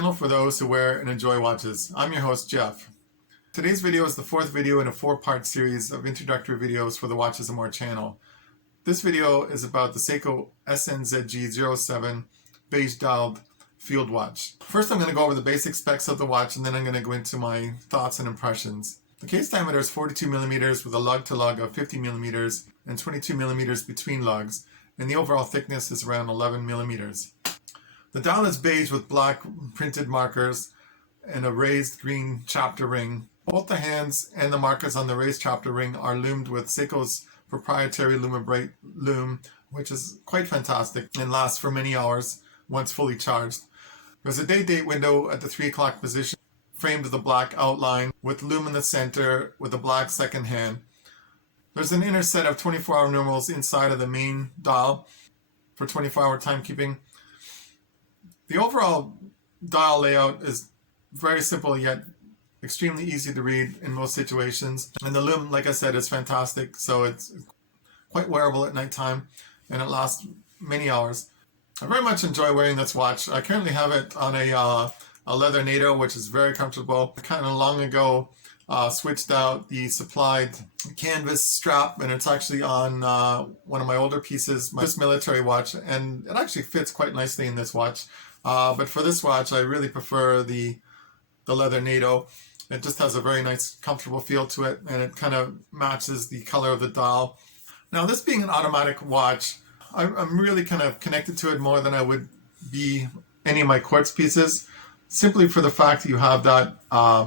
channel for those who wear and enjoy watches. I'm your host, Jeff. Today's video is the fourth video in a four-part series of introductory videos for the Watches and More channel. This video is about the Seiko SNZG07 beige dialed field watch. First I'm going to go over the basic specs of the watch, and then I'm going to go into my thoughts and impressions. The case diameter is 42 millimeters with a lug to lug of 50 millimeters and 22 millimeters between lugs, and the overall thickness is around 11 millimeters. The dial is beige with black printed markers and a raised green chapter ring. Both the hands and the markers on the raised chapter ring are loomed with Seiko's proprietary Lumibrite loom, which is quite fantastic and lasts for many hours once fully charged. There's a day-date window at the 3 o'clock position, framed with a black outline with loom in the center with a black second hand. There's an inner set of 24-hour numerals inside of the main dial for 24-hour timekeeping. The overall dial layout is very simple yet extremely easy to read in most situations. And the loom, like I said, is fantastic, so it's quite wearable at nighttime and it lasts many hours. I very much enjoy wearing this watch. I currently have it on a leather NATO, which is very comfortable. I kind of long ago switched out the supplied canvas strap, and it's actually on one of my older pieces, my military watch, and it actually fits quite nicely in this watch. But for this watch, I really prefer the leather NATO. It just has a very nice, comfortable feel to it, and it kind of matches the color of the dial. Now, this being an automatic watch, I'm really kind of connected to it more than I would be any of my quartz pieces, simply for the fact that you have that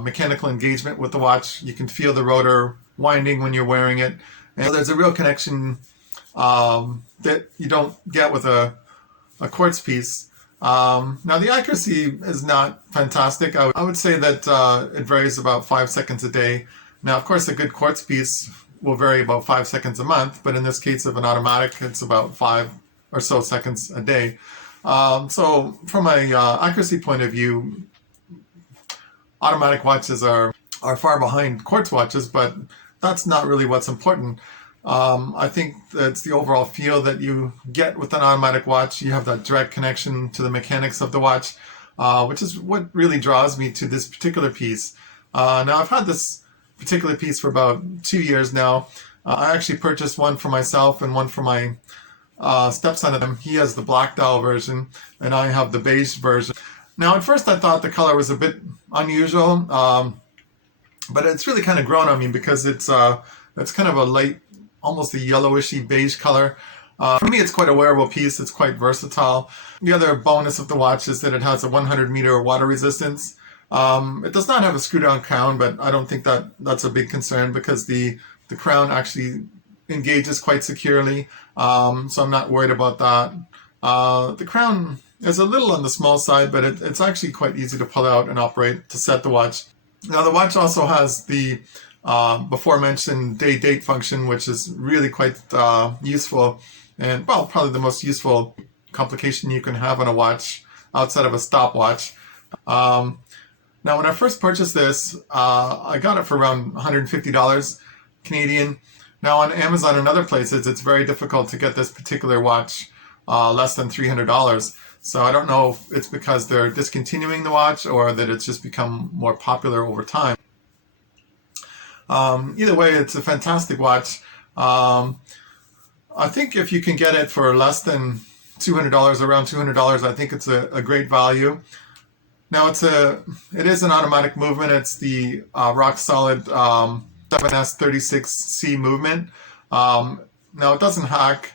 mechanical engagement with the watch. You can feel the rotor winding when you're wearing it, and there's a real connection that you don't get with a quartz piece. Now, the accuracy is not fantastic. I would say that it varies about 5 seconds a day. Now, of course, a good quartz piece will vary about 5 seconds a month, but in this case of an automatic, it's about 5 or so seconds a day. So from a accuracy point of view, automatic watches are far behind quartz watches, but that's not really what's important. I think it's the overall feel that you get with an automatic watch. You have that direct connection to the mechanics of the watch, which is what really draws me to this particular piece. Now, I've had this particular piece for about 2 years now. I actually purchased one for myself and one for my stepson. He has the black dial version, and I have the beige version. Now, at first I thought the color was a bit unusual, but it's really kind of grown on me because it's kind of a light, almost a yellowishy beige color. For me, it's quite a wearable piece. It's quite versatile. The other bonus of the watch is that it has a 100-meter water resistance. It does not have a screw-down crown, but I don't think that that's a big concern because the crown actually engages quite securely, so I'm not worried about that. The crown is a little on the small side, but it's actually quite easy to pull out and operate to set the watch. Now, the watch also has the before mentioned day-date function, which is really quite useful, and well, probably the most useful complication you can have on a watch outside of a stopwatch. Now, when I first purchased this, I got it for around $150 Canadian. Now, on Amazon and other places, it's very difficult to get this particular watch less than $300. So I don't know if it's because they're discontinuing the watch or that it's just become more popular over time. Either way, it's a fantastic watch. I think if you can get it for less than $200, around $200, I think it's a great value. Now, it is an automatic movement. It's the rock solid 7S36C movement. Now, it doesn't hack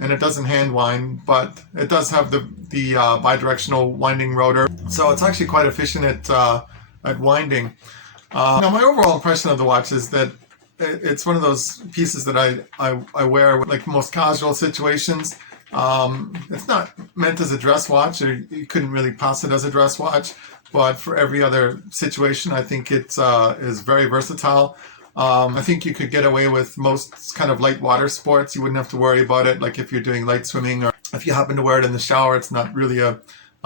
and it doesn't hand wind, but it does have the bidirectional winding rotor, so it's actually quite efficient at winding. Now, my overall impression of the watch is that it's one of those pieces that I wear with like most casual situations. It's not meant as a dress watch, or you couldn't really pass it as a dress watch, but for every other situation, I think it is very versatile. I think you could get away with most kind of light water sports. You wouldn't have to worry about it, like if you're doing light swimming, or if you happen to wear it in the shower, it's not really a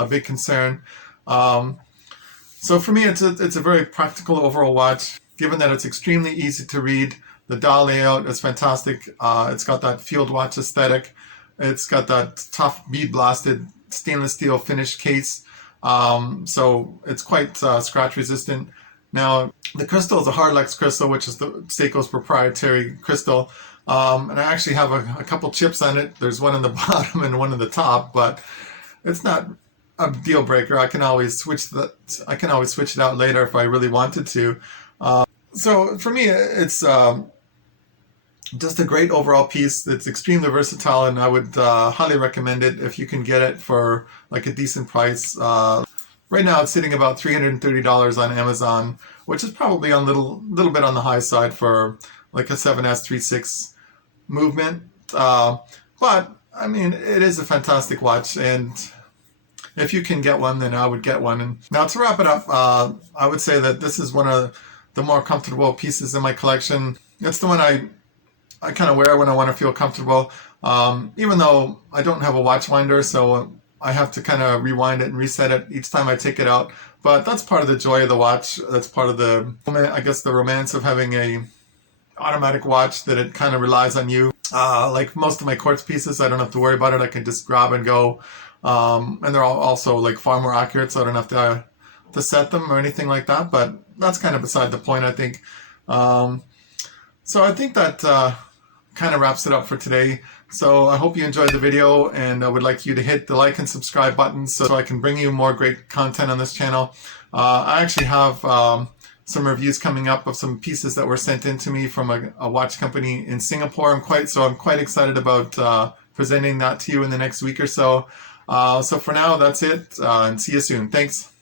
big concern. So for me, it's a very practical overall watch, given that it's extremely easy to read. The dial layout is fantastic. It's got that field watch aesthetic. It's got that tough bead blasted stainless steel finished case. So it's quite scratch resistant. Now, the crystal is a Hardlex crystal, which is the Seiko's proprietary crystal. And I actually have a couple chips on it. There's one in the bottom and one in the top, but it's not a deal breaker. I can always switch it out later if I really wanted to. So for me, it's just a great overall piece. It's extremely versatile, and I would highly recommend it if you can get it for like a decent price. Right now it's sitting about $330 on Amazon, which is probably a little bit on the high side for like a 7S36 movement. But I mean, it is a fantastic watch, and if you can get one, then I would get one. And now to wrap it up, I would say that this is one of the more comfortable pieces in my collection. It's the one I kind of wear when I want to feel comfortable, even though I don't have a watch winder, so I have to kind of rewind it and reset it each time I take it out. But that's part of the joy of the watch. That's part of the, I guess, the romance of having a automatic watch, that it kind of relies on you. Like most of my quartz pieces, I don't have to worry about it. I can just grab and go. And they're also like far more accurate, so I don't have to set them or anything like that. But that's kind of beside the point, I think. So I think that kind of wraps it up for today. So I hope you enjoyed the video, and I would like you to hit the like and subscribe buttons so I can bring you more great content on this channel. I actually have some reviews coming up of some pieces that were sent in to me from a watch company in Singapore. I'm quite excited about presenting that to you in the next week or so. So for now, that's it, and see you soon. Thanks.